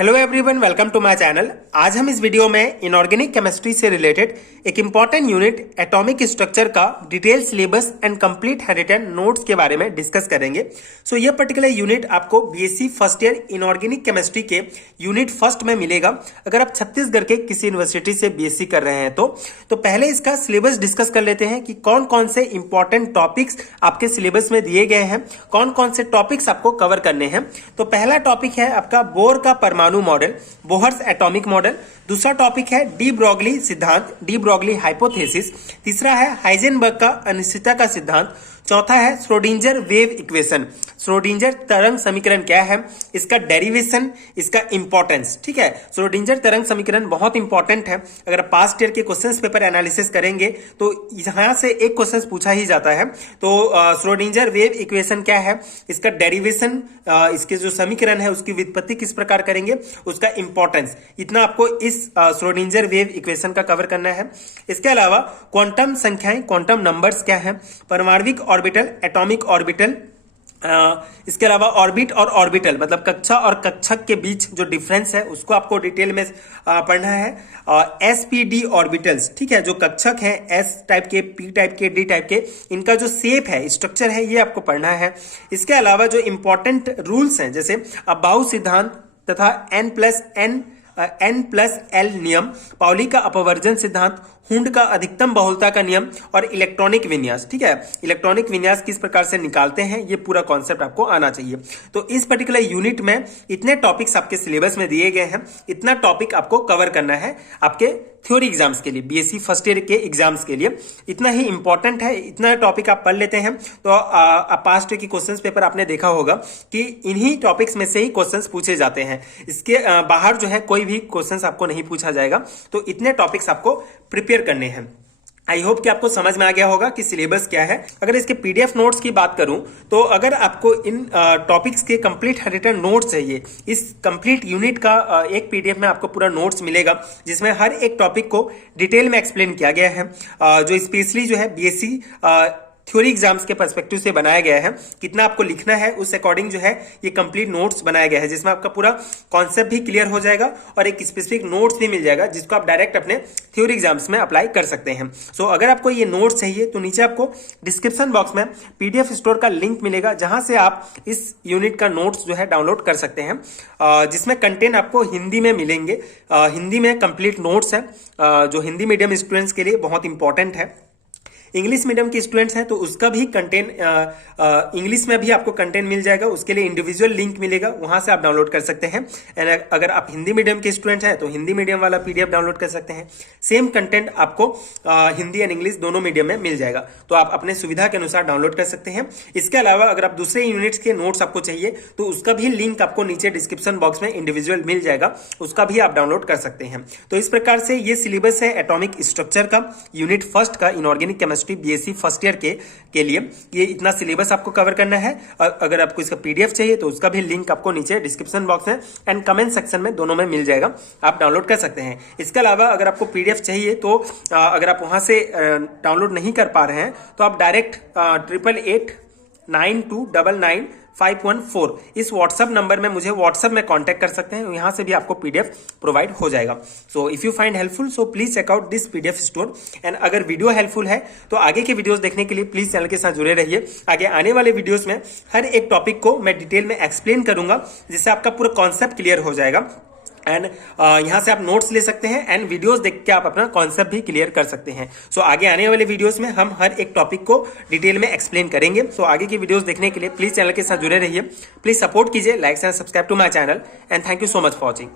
Hello everyone, welcome to my channel. आज हम इस वीडियो में इनऑर्गेनिक केमिस्ट्री से रिलेटेड एक इंपॉर्टेंट यूनिट एटॉमिक स्ट्रक्चर का detail syllabus and complete handwritten notes के बारे में डिस्कस करेंगे। सो ये पर्टिकुलर यूनिट आपको BSc first year inorganic chemistry के यूनिट फर्स्ट में मिलेगा। अगर आप छत्तीसगढ़ के किसी यूनिवर्सिटी से बीएससी कर रहे हैं तो पहले इसका सिलेबस डिस्कस कर लेते हैं कि कौन कौन से इंपॉर्टेंट टॉपिक्स आपके सिलेबस में दिए गए हैं, कौन कौन से टॉपिक्स आपको कवर करने हैं। तो पहला टॉपिक है आपका बोर का परमाणु मॉडल, बोहर्स एटॉमिक मॉडल। दूसरा टॉपिक है डी ब्रॉगली सिद्धांत, डी ब्रॉगली हाइपोथेसिस। तीसरा है हाइजेनबर्ग का अनिश्चितता का सिद्धांत। चौथा है श्रोडिंजर वेव इक्वेशन, श्रोडिंजर तरंग समीकरण क्या है, इसका डेरिवेशन, इसका इंपॉर्टेंस। ठीक है, श्रोडिंजर तरंग समीकरण बहुत इंपॉर्टेंट है। अगर पास्ट ईयर के क्वेश्चंस पेपर एनालिसिस करेंगे तो यहां से एक क्वेश्चन पूछा ही जाता है। तो श्रोडिंजर वेव इक्वेशन क्या है, इसका डेरिवेशन, इसके जो समीकरण है उसकी व्युत्पत्ति किस प्रकार करेंगे, उसका इंपॉर्टेंस, इतना आपको इस श्रोडिंजर वेव इक्वेशन का कवर करना है। इसके अलावा क्वांटम संख्याएं, क्वांटम नंबर्स क्या है, परमाणविक ऑर्बिटल, एटॉमिक ऑर्बिटल, इसके अलावा ऑर्बिट और ऑर्बिटल मतलब कक्षा और कक्षक के बीच जो डिफरेंस है उसको आपको डिटेल में पढ़ना है। एसपीडी ऑर्बिटल्स, ठीक है, जो कक्षक है एस टाइप के, पी टाइप के, डी टाइप के, इनका जो शेप है, स्ट्रक्चर है, ये आपको पढ़ना है। इसके अलावा जो इंपॉर्टेंट रूल्स हैं जैसे अबाउ सिद्धांत तथा N+L नियम, पाउली का अपवर्जन सिद्धांत, हुंड का अधिकतम बहुलता का नियम और इलेक्ट्रॉनिक विन्यास। ठीक है, इलेक्ट्रॉनिक विन्यास किस प्रकार से निकालते हैं, ये पूरा कॉन्सेप्ट आपको आना चाहिए। तो इस पर्टिकुलर यूनिट में इतने टॉपिक्स आपके सिलेबस में दिए गए हैं, इतना टॉपिक आपको कवर करना है आपके थ्योरी एग्जाम्स के लिए, बीएससी फर्स्ट ईयर के एग्जाम्स के लिए। इतना ही इंपॉर्टेंट है, इतना टॉपिक आप पढ़ लेते हैं तो पास्ट की क्वेश्चंस पेपर आपने देखा होगा कि इन्हीं टॉपिक्स में से ही क्वेश्चंस पूछे जाते हैं। इसके बाहर जो है कोई भी क्वेश्चंस आपको नहीं पूछा जाएगा। तो इतने टॉपिक्स आपको प्रिपेयर करने हैं। आई होप कि आपको समझ में आ गया होगा कि सिलेबस क्या है। अगर इसके पीडीएफ नोट्स की बात करूं तो अगर आपको इन टॉपिक्स के कंप्लीट रिटन नोट्स चाहिए, इस कंप्लीट यूनिट का एक पीडीएफ में आपको पूरा नोट्स मिलेगा जिसमें हर एक टॉपिक को डिटेल में एक्सप्लेन किया गया है, जो स्पेशली जो है बीएससी थ्योरी एग्जाम्स के पर्सपेक्टिव से बनाया गया है। कितना आपको लिखना है उस अकॉर्डिंग जो है ये कंप्लीट नोट्स बनाया गया है, जिसमें आपका पूरा कॉन्सेप्ट भी क्लियर हो जाएगा और एक स्पेसिफिक नोट्स भी मिल जाएगा जिसको आप डायरेक्ट अपने थ्योरी एग्जाम्स में अप्लाई कर सकते हैं। सो अगर आपको ये नोट्स चाहिए तो नीचे आपको डिस्क्रिप्शन बॉक्स में पीडीएफ स्टोर का लिंक मिलेगा जहां से आप इस यूनिट का नोट्स जो है डाउनलोड कर सकते हैं, जिसमें कंटेंट आपको हिंदी में मिलेंगे। हिंदी में कंप्लीट नोट्स है जो हिंदी मीडियम स्टूडेंट्स के लिए बहुत इंपॉर्टेंट है। इंग्लिश मीडियम के स्टूडेंट्स हैं तो उसका भी कंटेंट इंग्लिश में भी आपको कंटेंट मिल जाएगा, उसके लिए इंडिविजुअल लिंक मिलेगा, वहां से आप डाउनलोड कर सकते हैं। एंड अगर आप हिंदी मीडियम के स्टूडेंट हैं तो हिंदी मीडियम वाला पीडीएफ डाउनलोड कर सकते हैं। सेम कंटेंट आपको हिंदी एंड इंग्लिश दोनों मीडियम में मिल जाएगा, तो आप अपने सुविधा के अनुसार डाउनलोड कर सकते हैं। इसके अलावा अगर आप दूसरे यूनिट्स के नोट्स आपको चाहिए तो उसका भी लिंक आपको नीचे डिस्क्रिप्शन बॉक्स में इंडिविजुअल मिल जाएगा, उसका भी आप डाउनलोड कर सकते हैं। तो इस प्रकार से ये सिलेबस है एटॉमिक स्ट्रक्चर का, यूनिट फर्स्ट का, inorganic chemistry BSc first year के लिए। ये इतना सिलेबस आपको कवर करना है। अगर आपको इसका पीडीएफ चाहिए तो उसका भी लिंक आपको नीचे डिस्क्रिप्शन बॉक्स में एंड कमेंट सेक्शन में दोनों में मिल जाएगा, आप डाउनलोड कर सकते हैं। इसके अलावा अगर आपको पीडीएफ चाहिए तो अगर आप वहां से डाउनलोड नहीं कर पा रहे हैं तो आप डायरेक्ट 8889299514 इस व्हाट्सएप नंबर में मुझे व्हाट्सएप में कांटेक्ट कर सकते हैं, यहां से भी आपको पीडीएफ प्रोवाइड हो जाएगा। So if you find helpful so please check out this PDF store. And अगर वीडियो हेल्पफुल है तो आगे के वीडियोस देखने के लिए प्लीज चैनल के साथ जुड़े रहिए। आगे आने वाले वीडियोस में हर एक टॉपिक को मैं डिटेल में एक्सप्लेन करूंगा जिससे आपका पूरा कॉन्सेप्ट क्लियर हो जाएगा। एंड यहां से आप नोट्स ले सकते हैं एंड वीडियोस देख के आप अपना कॉन्सेप्ट भी क्लियर कर सकते हैं। सो आगे आने वाले वीडियोस में हम हर एक टॉपिक को डिटेल में एक्सप्लेन करेंगे। सो आगे की वीडियोस देखने के लिए प्लीज चैनल के साथ जुड़े रहिए, प्लीज सपोर्ट कीजिए, like and subscribe to my channel and thank you so much for watching.